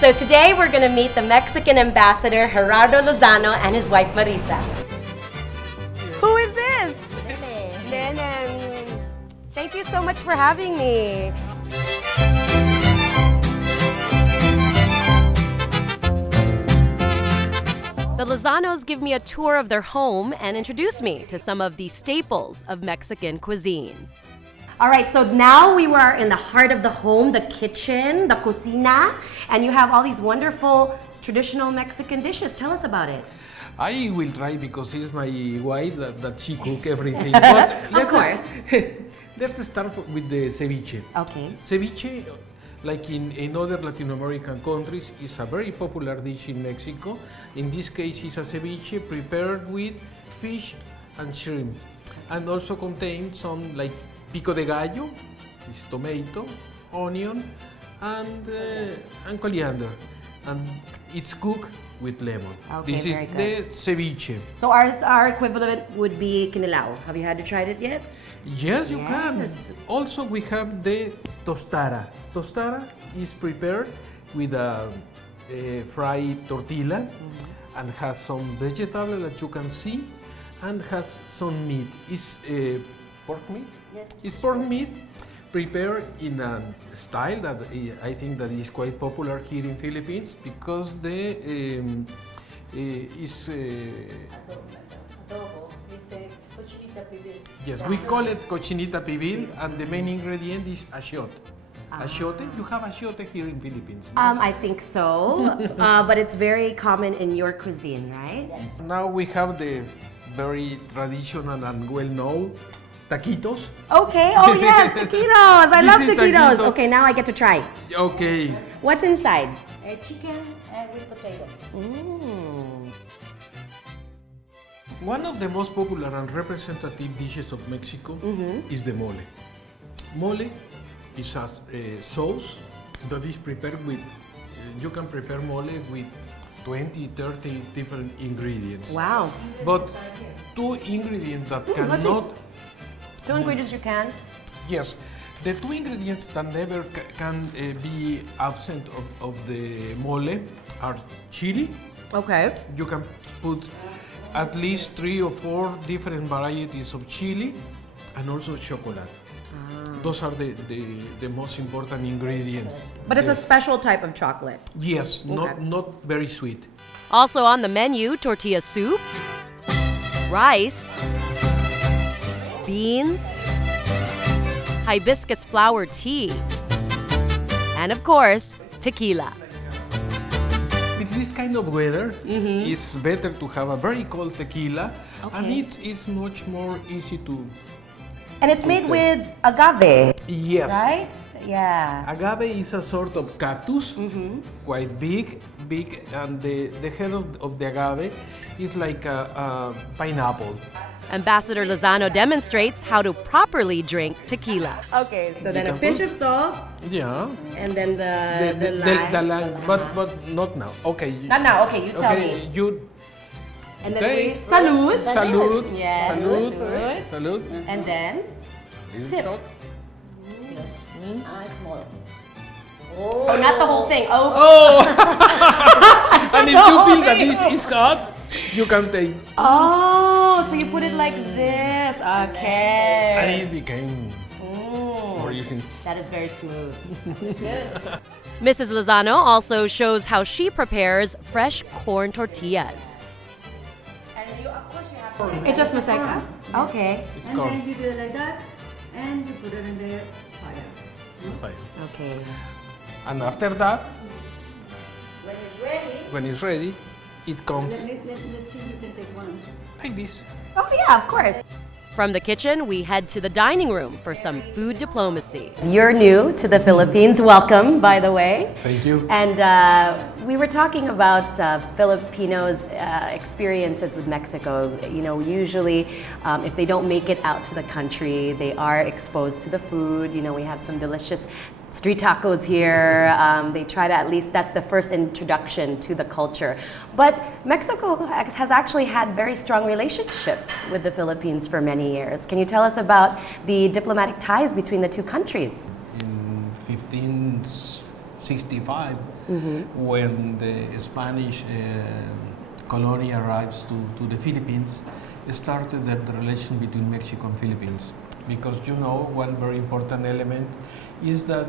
So today we're gonna meet the Mexican ambassador Gerardo Lozano and his wife Mariza. Who is this? Nene. Thank you so much for having me. The Lozanos give me a tour of their home and introduce me to some of the staples of Mexican cuisine. All right, so now we were in the heart of the home, the kitchen, the cocina, and you have all these wonderful traditional Mexican dishes. Tell us about it. I will try because it's my wife that she cook everything. But Of course. Let's start with the ceviche. Okay. Ceviche, like in other Latin American countries, is a very popular dish in Mexico. In this case, it's a ceviche prepared with fish and shrimp, and also contains some like pico de gallo, is tomato, onion, and coriander, and it's cooked with lemon. Okay, this is very the ceviche. So our equivalent would be kinilaw. Have you had to try it yet? Yes, you can. Yes. Also, we have the tostada. Tostada is prepared with a fried tortilla and has some vegetable that you can see, and has some meat. It's pork meat. Yes. It's pork meat prepared in a style that I think that is quite popular here in Philippines because the is. Yes, we call it cochinita pibil, and the main ingredient is achiote. Achiote? You have achiote here in Philippines? No? I think so, but it's very common in your cuisine, right? Yes. Now we have the very traditional and well-known taquitos. Okay, oh yes, taquitos. I This love is taquitos. taquito. Okay, now I get to try. Okay. What's inside? Chicken with potato. Mm. One of the most popular and representative dishes of Mexico is the mole. Mole is a sauce that is prepared with, you can prepare mole with 20, 30 different ingredients. Wow. But two ingredients that let's cannot, Two ingredients you can. yes, the two ingredients that never can be absent of the mole are chili. Okay. You can put at least 3 or 4 different varieties of chili, and also chocolate. Those are the most important ingredients. But it's a Yes. special type of chocolate. Yes, Okay. not very sweet. Also on the menu, tortilla soup, rice, beans, hibiscus flower tea, and of course, tequila. With this kind of weather, it's better to have a very cold tequila, and Okay. it is much more easy to. And it's made with agave, Yes. right? Yeah. Agave is a sort of cactus, quite big, and the head of the agave is like a pineapple. Ambassador Lozano demonstrates how to properly drink tequila. Okay, so then a can pinch put- of salt, Yeah. and then the lime. The lime, but not now. Okay. Not now, okay, you tell me. You And then take. we... Salud! Salud. Yes. Salud. Salud. Salud. And then... Little Sip. shot. Small. Oh, not the whole thing. Oh, Oh! And if you feel that thing. this is hot, you can take. oh, so you put it like this. And Okay. it became more easy. That is very smooth. Mrs. Lozano also shows how she prepares fresh corn tortillas. It's just maseca? Okay. It's And corn. then you do it like that, and you put it in the fire. Fine. Okay. And after that, When it's ready, when it's ready, it comes let's see if you can take one. like this. Oh yeah, of course. From the kitchen, we head to the dining room for some food diplomacy. You're new to the Philippines. Welcome, by the way. Thank you. And we were talking about Filipinos' experiences with Mexico. You know, usually if they don't make it out to the country, they are exposed to the food. You know, we have some delicious street tacos here. They try to, at least that's the first introduction to the culture. But Mexico has actually had very strong relationship with the Philippines for many years. Can you tell us about the diplomatic ties between the two countries? In 65, when the Spanish colony arrives to the Philippines, started the relation between Mexico and Philippines. Because you know, one very important element is that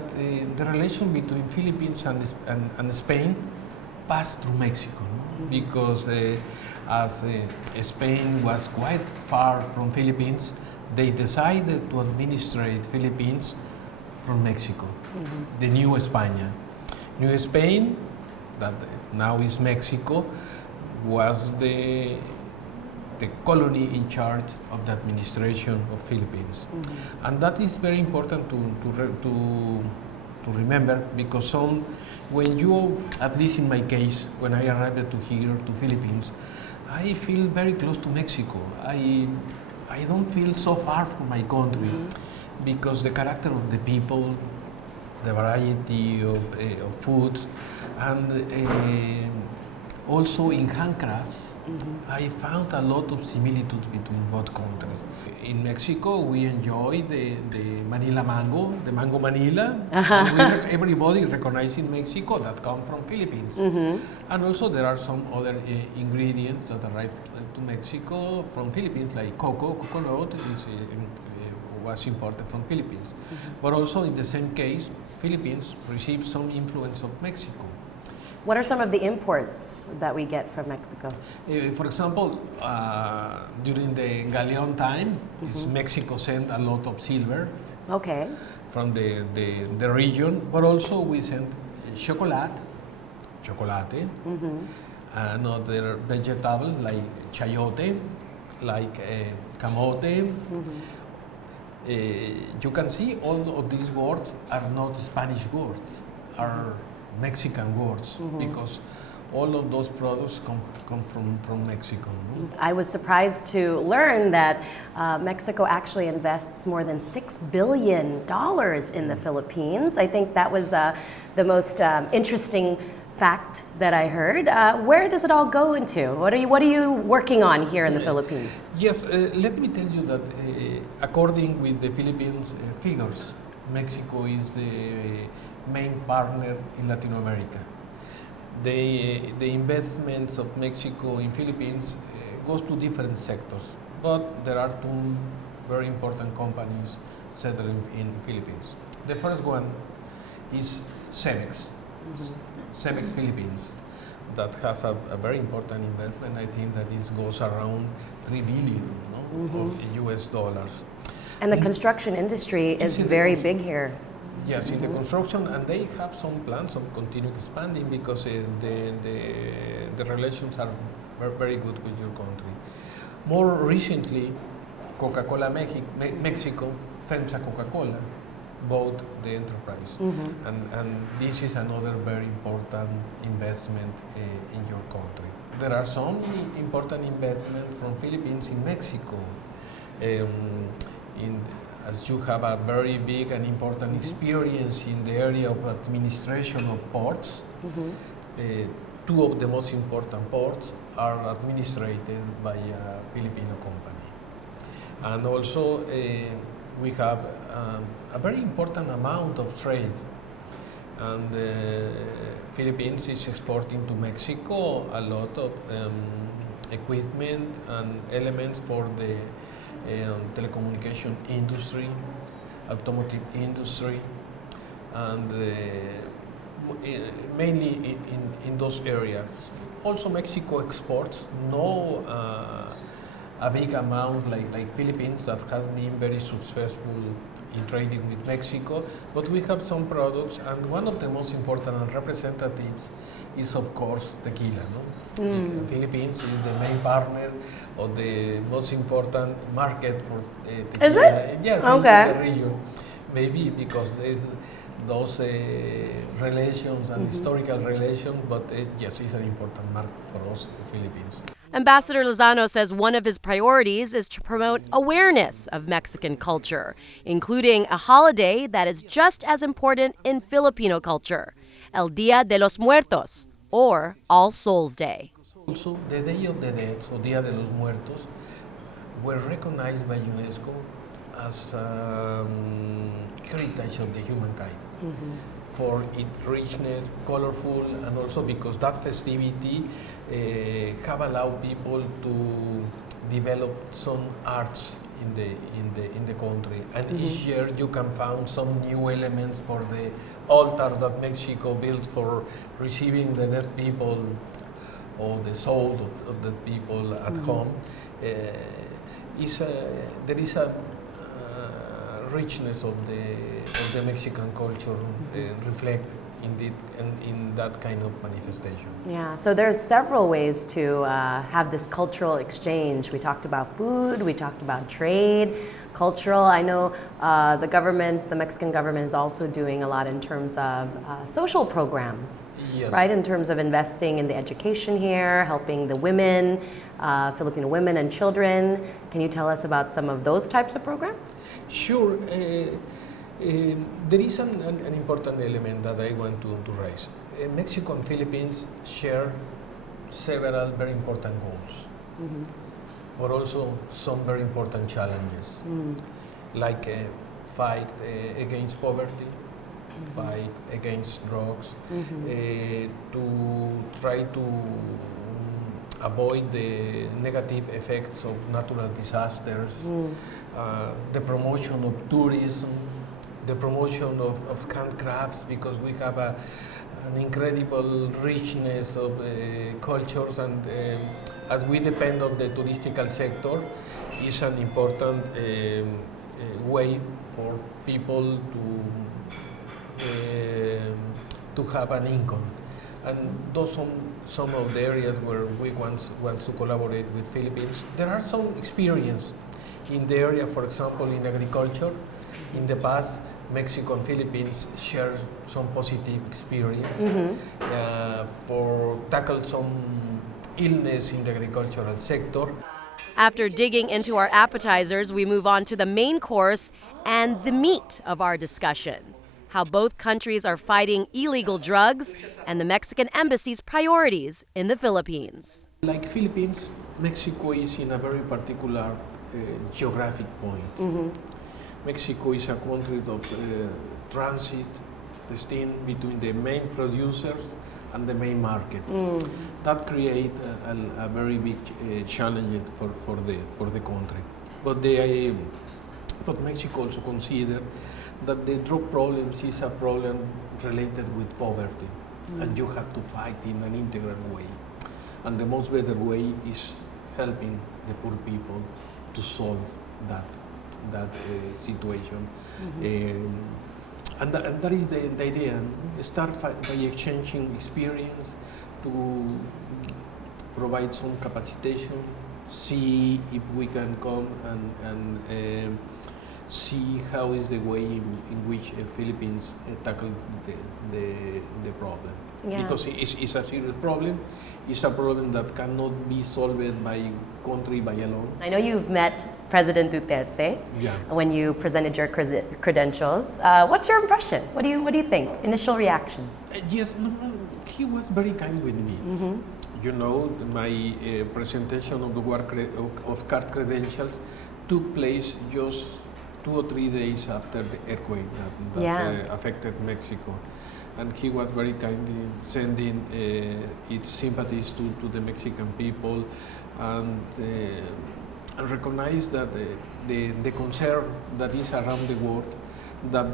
the relation between Philippines and Spain passed through Mexico, no? Because as Spain was quite far from Philippines, they decided to administrate Philippines from Mexico, the New España. New Spain, that now is Mexico, was the colony in charge of the administration of Philippines. And that is very important to remember, because when you, at least in my case, when I arrived to here, to Philippines, I feel very close to Mexico. I don't feel so far from my country, because the character of the people, the variety of food, and also in handcrafts, I found a lot of similitudes between both countries. In Mexico, we enjoy the Manila mango, the mango Manila. Everybody recognizes Mexico that come from Philippines. And also there are some other ingredients that arrive to Mexico from Philippines, like coconut was imported from Philippines. But also in the same case, Philippines received some influence of Mexico. What are some of the imports that we get from Mexico? For example, during the Galleon time, Mexico sent a lot of silver from the region, but also we sent chocolate, another vegetable like chayote, like camote. You can see all of these words are not Spanish words, are Mexican words, because all of those products come from Mexico. No? I was surprised to learn that Mexico actually invests more than $6 billion in the Philippines. I think that was the most interesting fact that I heard. Where does it all go into? What are you working on here in the Philippines? Yes, let me tell you that according with the Philippines figures, Mexico is the main partner in Latin America. The investments of Mexico in Philippines goes to different sectors, but there are two very important companies settled in Philippines. The first one is Cemex, Cemex Philippines, that has a very important investment. I think that this goes around $3 billion of US dollars. And the construction industry is very big here. Yes, in the construction, and they have some plans of continue expanding, because the relations are very good with your country. More recently, Coca-Cola Mexico, FEMSA Coca-Cola, bought the enterprise. And this is another very important investment in your country. There are some important investments from Philippines in Mexico. As you have a very big and important experience in the area of administration of ports, two of the most important ports are administrated by a Filipino company. And also we have a very important amount of trade. And Philippines is exporting to Mexico a lot of equipment and elements for the telecommunication industry, automotive industry, and mainly in those areas. Also, Mexico exports a big amount like Philippines, that has been very successful in trading with Mexico, but we have some products, and one of the most important and representatives is, of course, tequila. No? Philippines is the main partner or the most important market for tequila. Is it? Yes, okay. in the region. Maybe because there's those relations and historical relations, but yes, it's an important market for us, the Philippines. Ambassador Lozano says one of his priorities is to promote awareness of Mexican culture, including a holiday that is just as important in Filipino culture, El Día de los Muertos, or All Souls Day. Also, the Day of the Dead, or Día de los Muertos, were recognized by UNESCO as heritage of the humankind. for its richness, colorful, and also because that festivity have allowed people to develop some arts in the country. And each year you can find some new elements for the altar that Mexico built for receiving the dead people or the soul of the people at home. There is a richness of the Mexican culture reflect in that kind of manifestation. Yeah, so there's several ways to have this cultural exchange. We talked about food, we talked about trade, cultural. I know the Mexican government is also doing a lot in terms of social programs, Yes. right? In terms of investing in the education here, helping the women, Filipino women and children. Can you tell us about some of those types of programs? Sure. There is an important element that I want to raise. Mexico and Philippines share several very important goals, but also some very important challenges, like fight against poverty, fight against drugs, to try to avoid the negative effects of natural disasters, the promotion of tourism, the promotion of canned crabs, because we have an incredible richness of cultures, and as we depend on the touristical sector, is an important way for people to have an income. And those are some of the areas where we want to collaborate with Philippines. There are some experience in the area, for example, in agriculture. In the past, Mexico and Philippines share some positive experience for tackle some illness in the agricultural sector. After digging into our appetizers, we move on to the main course and the meat of our discussion: how both countries are fighting illegal drugs and the Mexican embassy's priorities in the Philippines. Like Philippines, Mexico is in a very particular geographic point. Mexico is a country of transit, destined between the main producers and the main market. That creates a very big challenge for the country. But Mexico also considers that the drug problem is a problem related with poverty, and you have to fight in an integral way. And the most better way is helping the poor people to solve that situation. And that is the idea. Start by exchanging experience to provide some capacitation, see if we can come and see how is the way in which Philippines tackle the problem. Yeah. Because it's a serious problem. It's a problem that cannot be solved by country by alone. I know you've met President Duterte when you presented your credentials. What's your impression? What do you think? Initial reactions? Yes, he was very kind with me. You know, my presentation of the of card credentials took place just 2 or 3 days after the earthquake that affected Mexico. And he was very kindly sending its sympathies to the Mexican people, and recognize that the concern that is around the world, that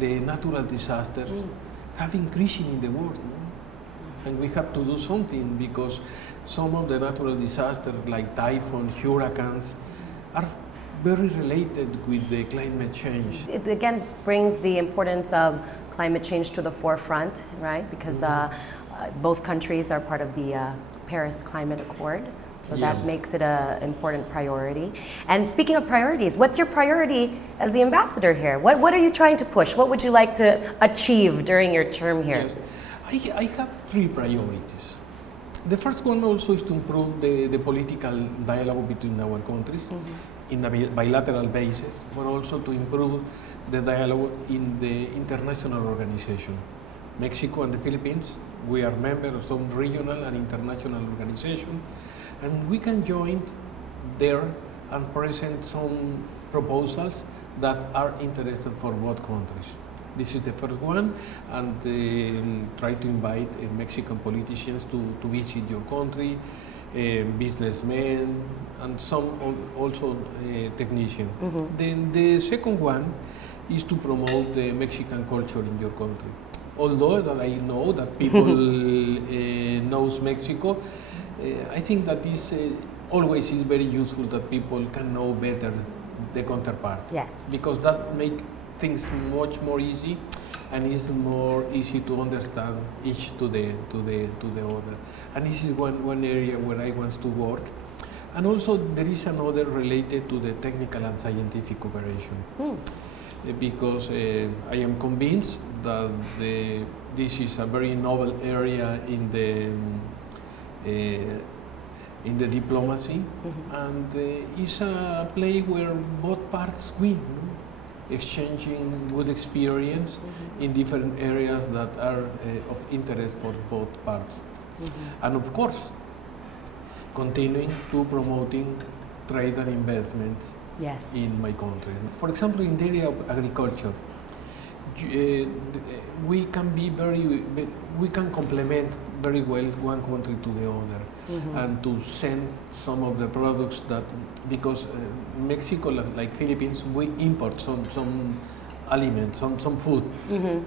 the natural disasters have increasing in the world. And we have to do something, because some of the natural disasters like typhoon, hurricanes, are very related with the climate change. It again brings the importance of climate change to the forefront, right? Because both countries are part of the Paris Climate Accord. So that makes it an important priority. And speaking of priorities, what's your priority as the ambassador here? What are you trying to push? What would you like to achieve during your term here? Yes. I have 3 priorities. The first one also is to improve the political dialogue between our countries in a bilateral basis, but also to improve the dialogue in the international organization. Mexico and the Philippines, we are members of some regional and international organizations, and we can join there and present some proposals that are interesting for both countries. This is the first one, and try to invite Mexican politicians to visit your country, businessmen, and some also technicians. Then the second one is to promote the Mexican culture in your country. Although that I know that people knows Mexico, I think that is always is very useful that people can know better the counterpart. Yes. Because that make things much more easy, and it's more easy to understand each to the other. And this is one area where I want to work. And also there is another related to the technical and scientific cooperation. Because I am convinced that this is a very novel area in the diplomacy, and it's a place where both parts win, exchanging good experience in different areas that are of interest for both parts. And of course, continuing to promoting trade and investments in my country. For example, in the area of agriculture, we can complement very well one country to the other, and to send some of the products that, because Mexico, like Philippines, we import some aliments, some food. And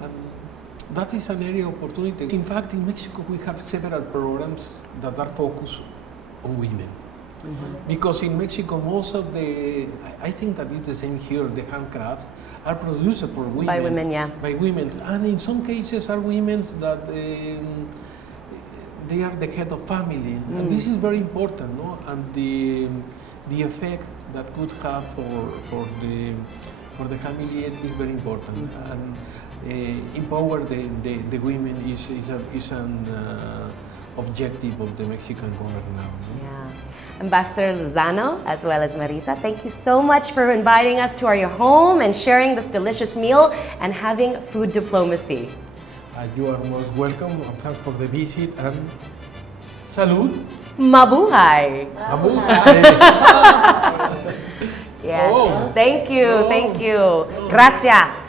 that is an area of opportunity. In fact, in Mexico, we have several programs that are focused on women. Because in Mexico, most of I think that it's the same here, the handcrafts are produced for women. By women, yeah. By women. And in some cases are women that they are the head of family. And this is very important, no? And the effect that could have for the family is very important. And empower the women is an objective of the Mexican government now. No? Yeah. Ambassador Lozano, as well as Mariza, thank you so much for inviting us to your home and sharing this delicious meal and having food diplomacy. You are most welcome. Thanks for the visit, and salud. Mabuhay! Mabuhay! Yes. Oh. Thank you. Oh. Thank you. Gracias.